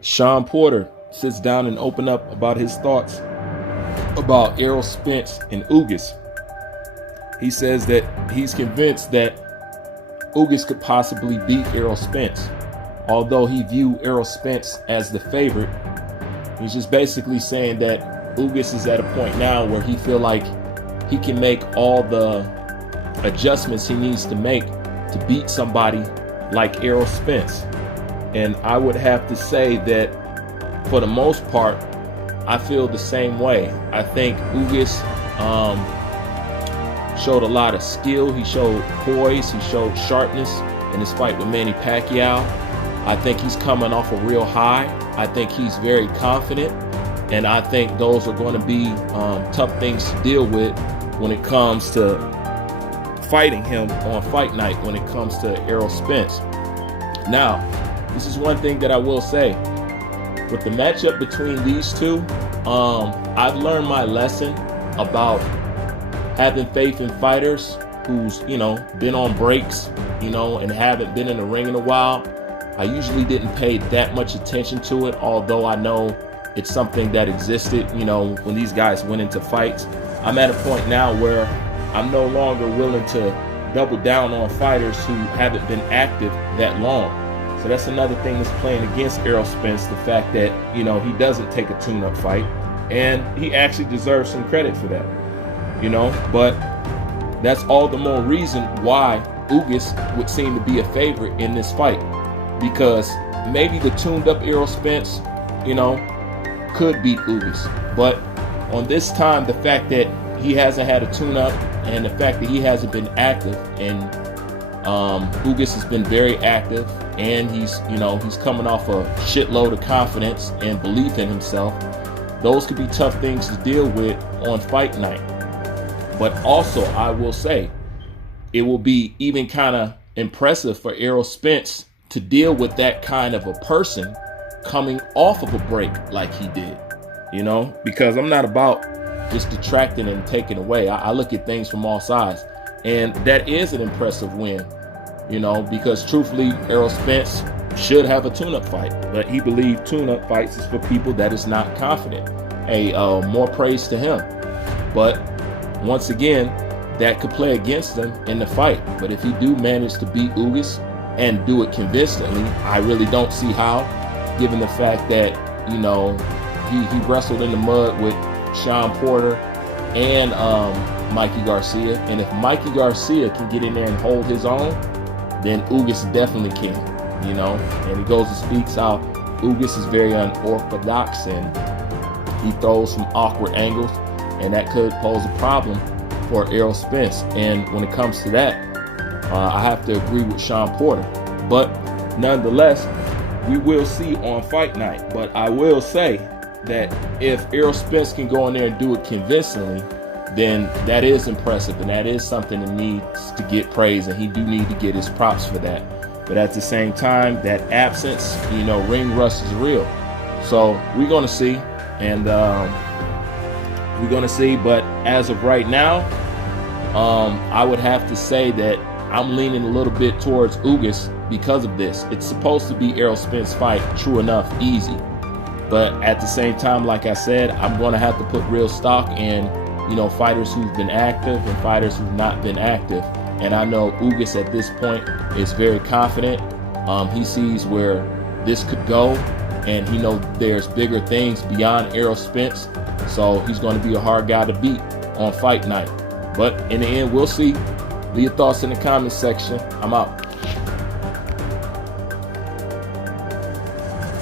Shawn Porter sits down and open up about his thoughts about Errol Spence and Ugas. He says that he's convinced that Ugas could possibly beat Errol Spence. Although he viewed Errol Spence as the favorite, he's just basically saying that Ugas is at a point now where he feel like he can make all the adjustments he needs to make to beat somebody like Errol Spence. And I would have to say that for the most part, I feel the same way. I think Ugas showed a lot of skill. He showed poise. He showed sharpness in his fight with Manny Pacquiao. I think he's coming off a real high. I think he's very confident. And I think those are going to be tough things to deal with when it comes to fighting him on fight night, when it comes to Errol Spence. Now, this is one thing that I will say. With the matchup between these two, I've learned my lesson about having faith in fighters who's, been on breaks, and haven't been in the ring in a while. I usually didn't pay that much attention to it, although I know it's something that existed, when these guys went into fights. I'm at a point now where I'm no longer willing to double down on fighters who haven't been active that long. So that's another thing that's playing against Errol Spence, the fact that, he doesn't take a tune-up fight, and he actually deserves some credit for that, but that's all the more reason why Ugas would seem to be a favorite in this fight, because maybe the tuned-up Errol Spence, could beat Ugas, but on this time, the fact that he hasn't had a tune-up and the fact that he hasn't been active, and Ugas has been very active, and he's coming off a shitload of confidence and belief in himself. Those could be tough things to deal with on fight night. But also, I will say, it will be even kind of impressive for Errol Spence to deal with that kind of a person coming off of a break like he did, because I'm not about just detracting and taking away. I look at things from all sides, and that is an impressive win, because truthfully, Errol Spence should have a tune-up fight, but he believed tune-up fights is for people that is not confident. Hey, more praise to him. But once again, that could play against him in the fight. But if he do manage to beat Ugas and do it convincingly, I really don't see how, given the fact that, he wrestled in the mud with Shawn Porter and Mikey Garcia. And if Mikey Garcia can get in there and hold his own, then Ugas definitely can, And he goes and speaks how Ugas is very unorthodox and he throws from awkward angles, and that could pose a problem for Errol Spence. And when it comes to that, I have to agree with Shawn Porter. But nonetheless, we will see on fight night. But I will say that if Errol Spence can go in there and do it convincingly, then that is impressive, and that is something that needs to get praised, and he do need to get his props for that. But at the same time, that absence, ring rust is real. So we're going to see, and we're going to see. But as of right now, I would have to say that I'm leaning a little bit towards Ugas because of this. It's supposed to be Errol Spence's fight, true enough, easy. But at the same time, like I said, I'm going to have to put real stock in, fighters who've been active and fighters who've not been active. And I know Ugas at this point is very confident. He sees where this could go, and he knows there's bigger things beyond Errol Spence. So he's going to be a hard guy to beat on fight night. But in the end, we'll see. Leave your thoughts in the comments section. I'm out.